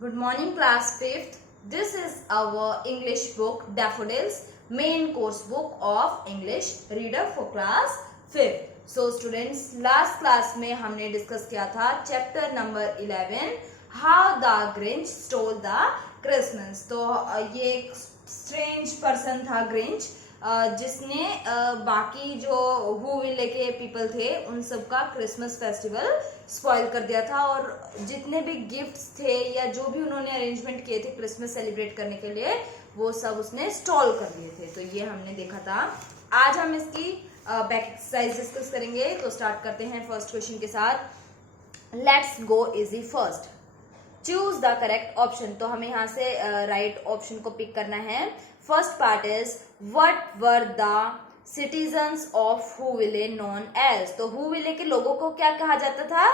Good morning, class 5th. This is our English book Daffodils, main course book of English reader for class 5th. So students, last class में हमने discuss किया था chapter number 11 How the Grinch Stole the Christmas. तो ये एक strange person था Grinch, जिसने बाकी जो हु विले के पीपल थे उन सबका क्रिसमस फेस्टिवल स्पॉइल कर दिया था, और जितने भी गिफ्ट्स थे या जो भी उन्होंने अरेंजमेंट किए थे क्रिसमस सेलिब्रेट करने के लिए वो सब उसने स्टॉल कर दिए थे. तो ये हमने देखा था. आज हम इसकी बैक एक्सरसाइज डिस्कस करेंगे. तो स्टार्ट करते हैं फर्स्ट क्वेश्चन के साथ. Let's go easy first. Choose the correct option. तो हमें यहाँ से राइट ऑप्शन को पिक करना है. First part is what were the citizens of Whoville known as. तो हु विले के लोगों को क्या कहा जाता था?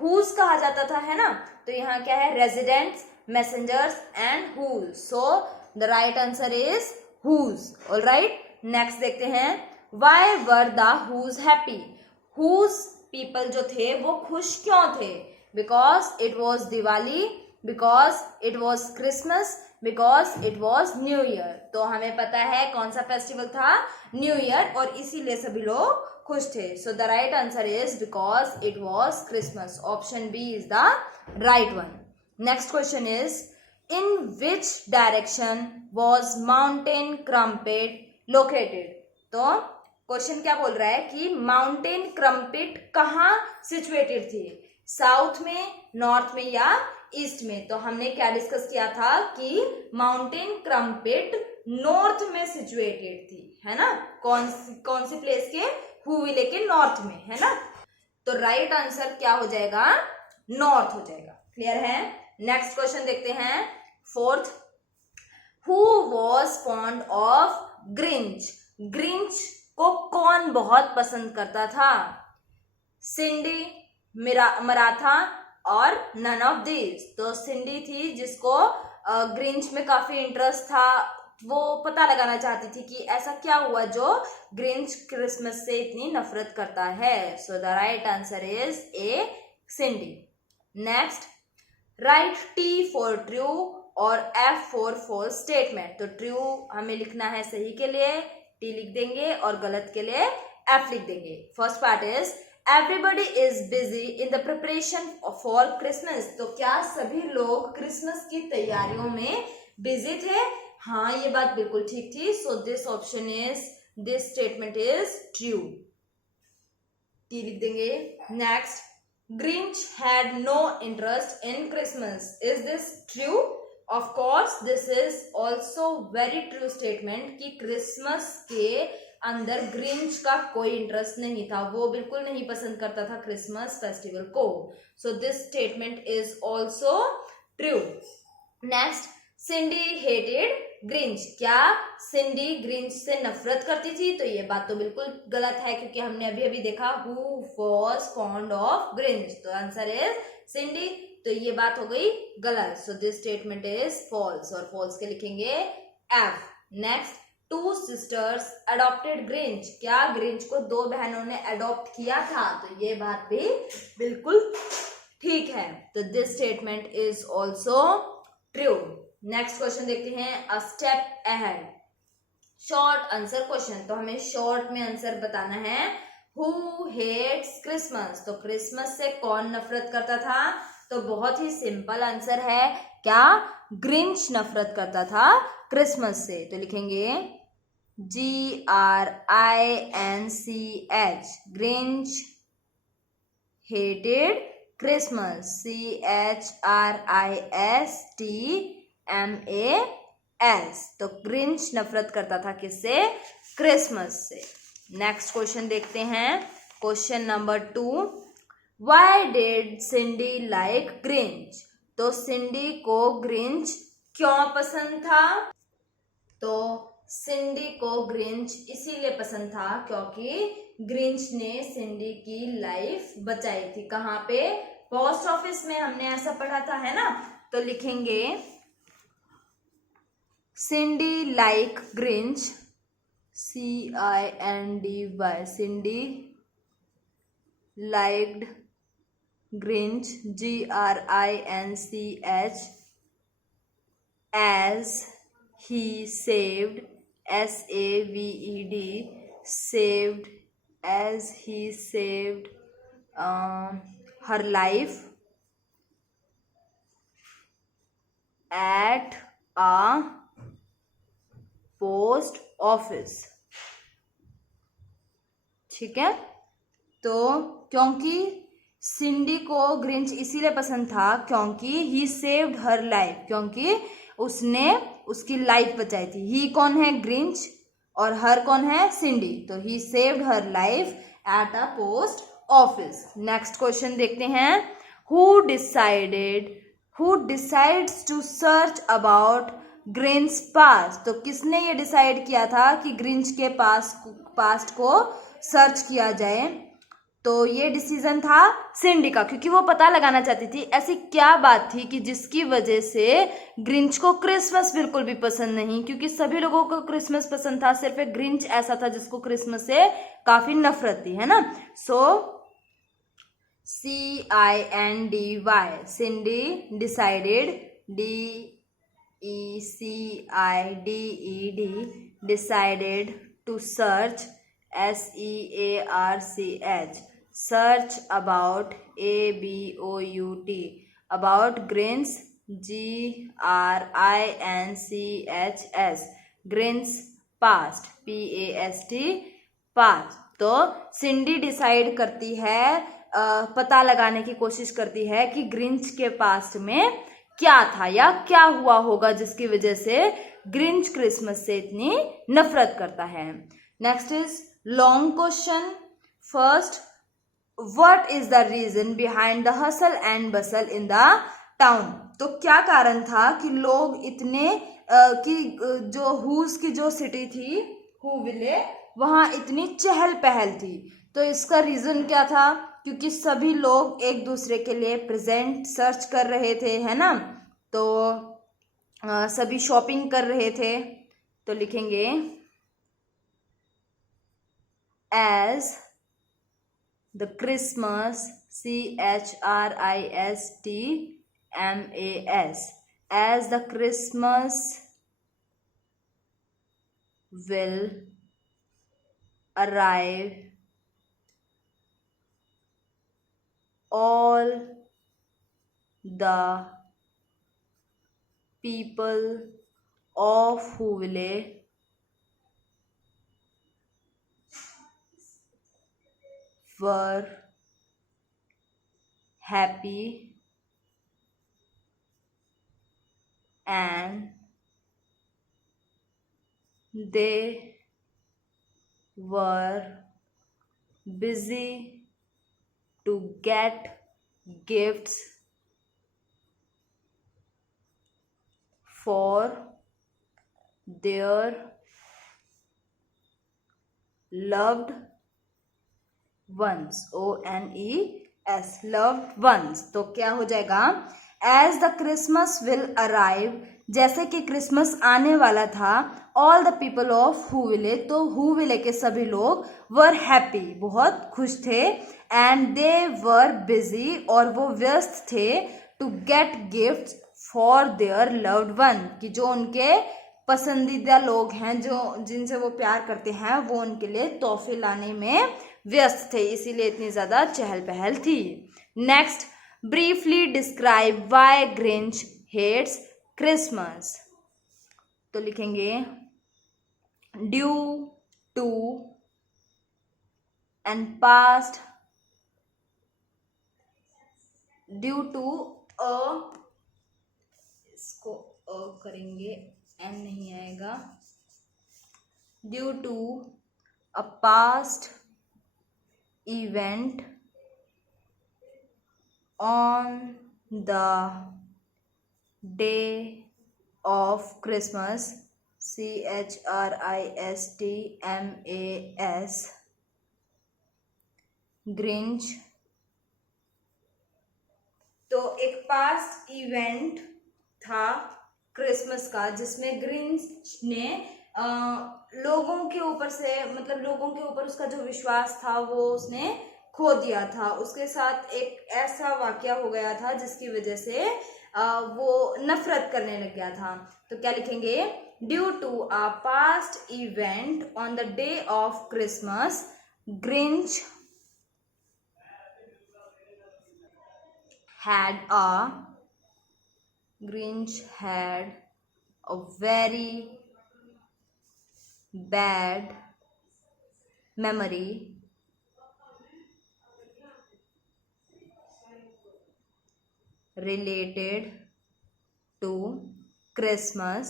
हुज कहा जाता था, है ना. तो यहाँ क्या है? Residents, messengers and Whos. So the right answer is Whos. Alright, next देखते हैं. Why were the Whos happy. Whos people जो थे वो खुश क्यों थे? Because it was Diwali, because it was Christmas, because it was new year. तो हमें पता है कौन सा फेस्टिवल था? न्यू ईयर, और इसीलिए सभी लोग खुश थे. So the right answer is because it was Christmas. Option B is the right one. Next question is in which direction was mountain Crumpit located. तो क्वेश्चन क्या बोल रहा है कि माउंटेन क्रम्पिट कहाँ सिचुएटेड थी? साउथ में, नॉर्थ में या ईस्ट में? तो हमने क्या डिस्कस किया था कि माउंटेन क्रम्पिट नॉर्थ में सिचुएटेड थी, है ना. कौन सी प्लेस के? हु विले के नॉर्थ में, है ना. तो राइट आंसर क्या हो जाएगा? नॉर्थ हो जाएगा. क्लियर है. नेक्स्ट क्वेश्चन देखते हैं. Fourth. Who was fond of Grinch. Grinch को कौन बहुत पसंद करता था? सिंडी, मराथा और नन ऑफ दिस. तो सिंडी थी जिसको ग्रिंच में काफी इंटरेस्ट था. वो पता लगाना चाहती थी कि ऐसा क्या हुआ जो ग्रिंच क्रिसमस से इतनी नफरत करता है. So the right answer is A, Cindy. Next, write T for true और एफ फॉर फॉल्स स्टेटमेंट. तो ट्रू हमें लिखना है सही के लिए, टी लिख देंगे, और गलत के लिए एफ लिख देंगे. First part is everybody is busy in the preparation for Christmas. तो क्या सभी लोग क्रिसमस की तैयारियों में बिजी थे? हाँ, ये बात बिल्कुल ठीक थी. So this option is, this statement is true. T लिख देंगे. Next, Grinch had no interest in Christmas. Is this true? Of course this is also very true statement कि क्रिसमस के अंदर ग्रिंच का कोई इंटरेस्ट नहीं था. वो बिल्कुल नहीं पसंद करता था क्रिसमस फेस्टिवल को. So this statement is also true. Next, Cindy hated Grinch. क्या सिंडी ग्रिंच से नफरत करती थी? तो ये बात तो बिल्कुल गलत है, क्योंकि हमने अभी अभी देखा who was fond of Grinch. तो आंसर इज सिंडी. तो ये बात हो गई गलत. So this statement is false, और फॉल्स के लिखेंगे F. Next, two sisters adopted Grinch. क्या ग्रिंच को दो बहनों ने अडॉप्ट किया था? तो ये बात भी बिल्कुल ठीक है. तो this statement is also true. Next question देखते हैं. A step ahead. Short answer question. तो हमें शॉर्ट में आंसर बताना है. Who hates Christmas. तो क्रिसमस से कौन नफरत करता था? तो बहुत ही सिंपल आंसर है. क्या? ग्रिंच नफरत करता था क्रिसमस से. तो लिखेंगे GRINCH. Grinch hated Christmas. CHRISTMAS. तो ग्रिंच नफरत करता था किससे? क्रिसमस से. नेक्स्ट क्वेश्चन देखते हैं. Question number 2. Why did Cindy like Grinch? तो सिंडी को ग्रिंच क्यों पसंद था? तो सिंडी को ग्रिंच इसीलिए पसंद था क्योंकि ग्रिंच ने सिंडी की लाइफ बचाई थी. कहाँ पे? पोस्ट ऑफिस में. हमने ऐसा पढ़ा था, है ना. तो लिखेंगे Cindy like Grinch, CINDY. Cindy liked Grinch, GRINCH as he saved, saved, saved, as he saved her life at a post office. ठीक है, तो क्योंकि सिंडी को ग्रिंच इसीलिए पसंद था क्योंकि ही सेव्ड हर लाइफ, क्योंकि उसने उसकी लाइफ बचाई थी। ही कौन है? ग्रिंच। और हर कौन है? सिंडी। तो he saved her life at a post office. Next question देखते हैं। Who decides to search about Grinch past. तो किसने ये डिसाइड किया था कि ग्रिंच के पास्ट को सर्च किया जाए? तो ये डिसीजन था सिंडी का, क्योंकि वो पता लगाना चाहती थी ऐसी क्या बात थी कि जिसकी वजह से ग्रिंच को क्रिसमस बिल्कुल भी पसंद नहीं, क्योंकि सभी लोगों को क्रिसमस पसंद था, सिर्फ एक ग्रिंच ऐसा था जिसको क्रिसमस से काफी नफरत थी, है ना। So CINDY, Cindy decided, DECIDED, decided to search, SEARCH, search about, ABOUT, about Grinch, GRINCHS, Grinch past, PAST, past। तो सिंडी डिसाइड करती है, पता लगाने की कोशिश करती है कि ग्रिंच के पास्ट में क्या था या क्या हुआ होगा जिसकी वजह से ग्रिंच क्रिसमस से इतनी नफरत करता है। Next is long question. First, what is the reason behind the hustle and bustle in the town. तो क्या कारण था कि लोग इतने कि जो हुज की जो सिटी थी, हुविले, वहां इतनी चहल पहल थी। तो इसका रीजन क्या था? क्योंकि सभी लोग एक दूसरे के लिए प्रेजेंट सर्च कर रहे थे, है ना। तो सभी शॉपिंग कर रहे थे। तो लिखेंगे as the Christmas, CHRISTMAS, as the Christmas will arrive, all the people of Huvile were happy and they were busy to get gifts for their loved ones, ONES, loved ones। तो क्या हो जाएगा? As the Christmas will arrive, जैसे कि Christmas आने वाला था, all the people of Huvile, तो हुविले के सभी लोग were happy, बहुत खुश थे, and they were busy, और वो व्यस्त थे, to get gifts for their loved one, कि जो उनके पसंदीदा लोग हैं, जो जिनसे वो प्यार करते हैं, वो उनके लिए तोहफे लाने में व्यस्त थे, इसीलिए इतनी ज्यादा चहल पहल थी। Next, briefly describe why Grinch hates Christmas. तो लिखेंगे due to and past, due to a, इसको करेंगे, एन नहीं आएगा, due to a past event on the day of Christmas, CHRISTMAS, Grinch। तो एक पास्ट इवेंट था क्रिसमस का जिसमें ग्रिंच ने लोगों के ऊपर से, मतलब लोगों के ऊपर उसका जो विश्वास था वो उसने खो दिया था। उसके साथ एक ऐसा वाकया हो गया था जिसकी वजह से वो नफरत करने लग गया था। तो क्या लिखेंगे, due to a past event on the day of Christmas Grinch had a very bad memory related to Christmas,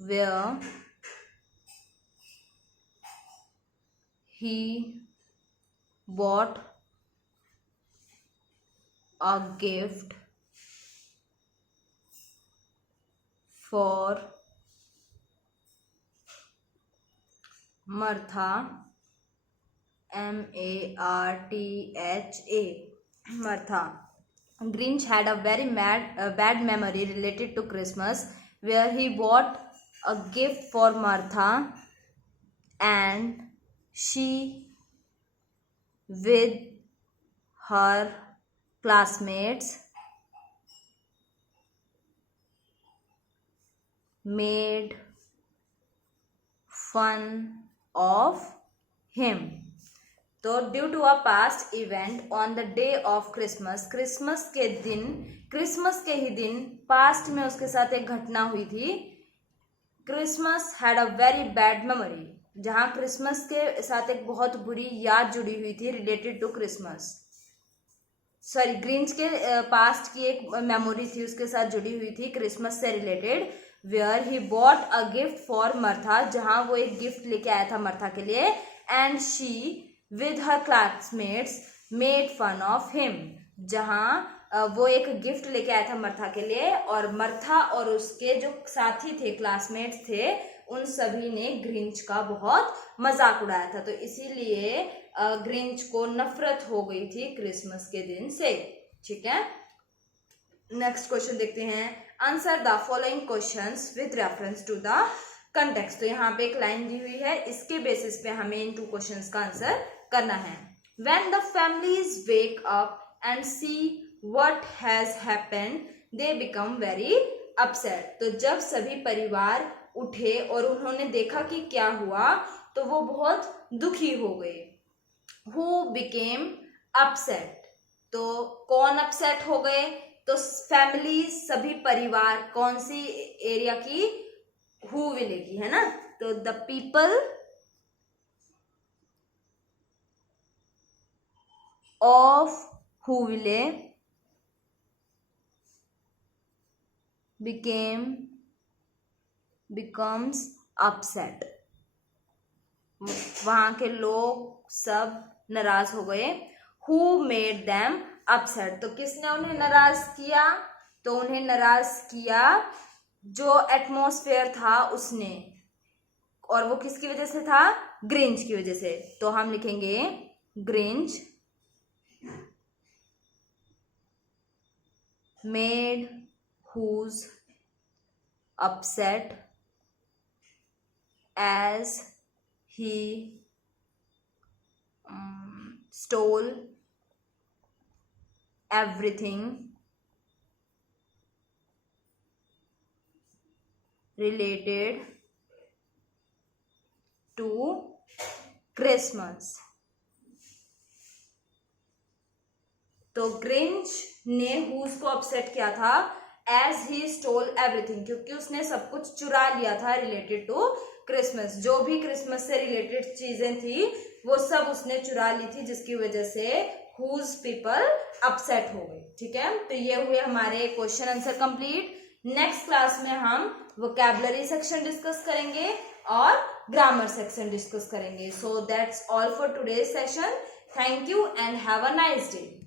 where he bought a gift for Martha, Martha. Martha. Grinch had a very bad memory related to Christmas, where he bought a gift for Martha, and she, with her classmates, made fun of him. तो due to a past event on the day of Christmas, Christmas के ही दिन past में उसके साथ एक घटना हुई थी। Christmas had a very bad memory, जहां क्रिसमस के साथ एक बहुत बुरी याद जुड़ी हुई थी related to Christmas. Sorry, Grinch के पास्ट की एक मेमोरी थी उसके साथ जुड़ी हुई थी क्रिसमस से related. Where he bought a gift for Martha, जहां वो एक गिफ्ट लेके आया था मर्था के लिए। And she with her classmates made fun of him, जहां वो एक गिफ्ट लेके आया था मर्था के लिए और मर्था और उसके जो साथी थे, क्लासमेट्स थे, उन सभी ने ग्रिंच का बहुत मजाक उड़ाया था। तो इसीलिए ग्रिंच को नफरत हो गई थी क्रिसमस के दिन से। ठीक है, नेक्स्ट क्वेश्चन देखते हैं। Answer the following questions with reference to the context. तो यहाँ पे एक लाइन दी हुई है, इसके बेसिस पे हमें इन 2 क्वेश्चंस का आंसर करना है। When the families wake up and see what has happened, they become very upset. तो जब सभी परिवार उठे और उन्होंने देखा कि क्या हुआ, तो वो बहुत दुखी हो गए। Who became upset? तो कौन अपसेट हो गए? तो फैमिली, सभी परिवार, कौन सी एरिया की? हु विले की, है ना। तो the people of Whoville becomes upset. वहां के लोग सब नाराज हो गए। Who made them upset? तो किसने उन्हें नाराज किया? तो उन्हें नाराज किया जो एटमॉस्फेयर था उसने, और वो किसकी वजह से था? ग्रिंच की वजह से। तो हम लिखेंगे Grinch made who's upset as he stole everything related to Christmas. तो ग्रिंच ने हूज को अपसेट किया था एज ही स्टोल एवरीथिंग, क्योंकि उसने सब कुछ चुरा लिया था रिलेटेड टू क्रिसमस। जो भी क्रिसमस से रिलेटेड चीजें थी वो सब उसने चुरा ली थी, जिसकी वजह से हूज पीपल अपसेट हो गए। ठीक है, तो ये हुए हमारे question answer complete. Next class में हम वोकैबुलरी सेक्शन डिस्कस करेंगे और ग्रामर सेक्शन डिस्कस करेंगे। So that's all for today's session. Thank you and have a nice day.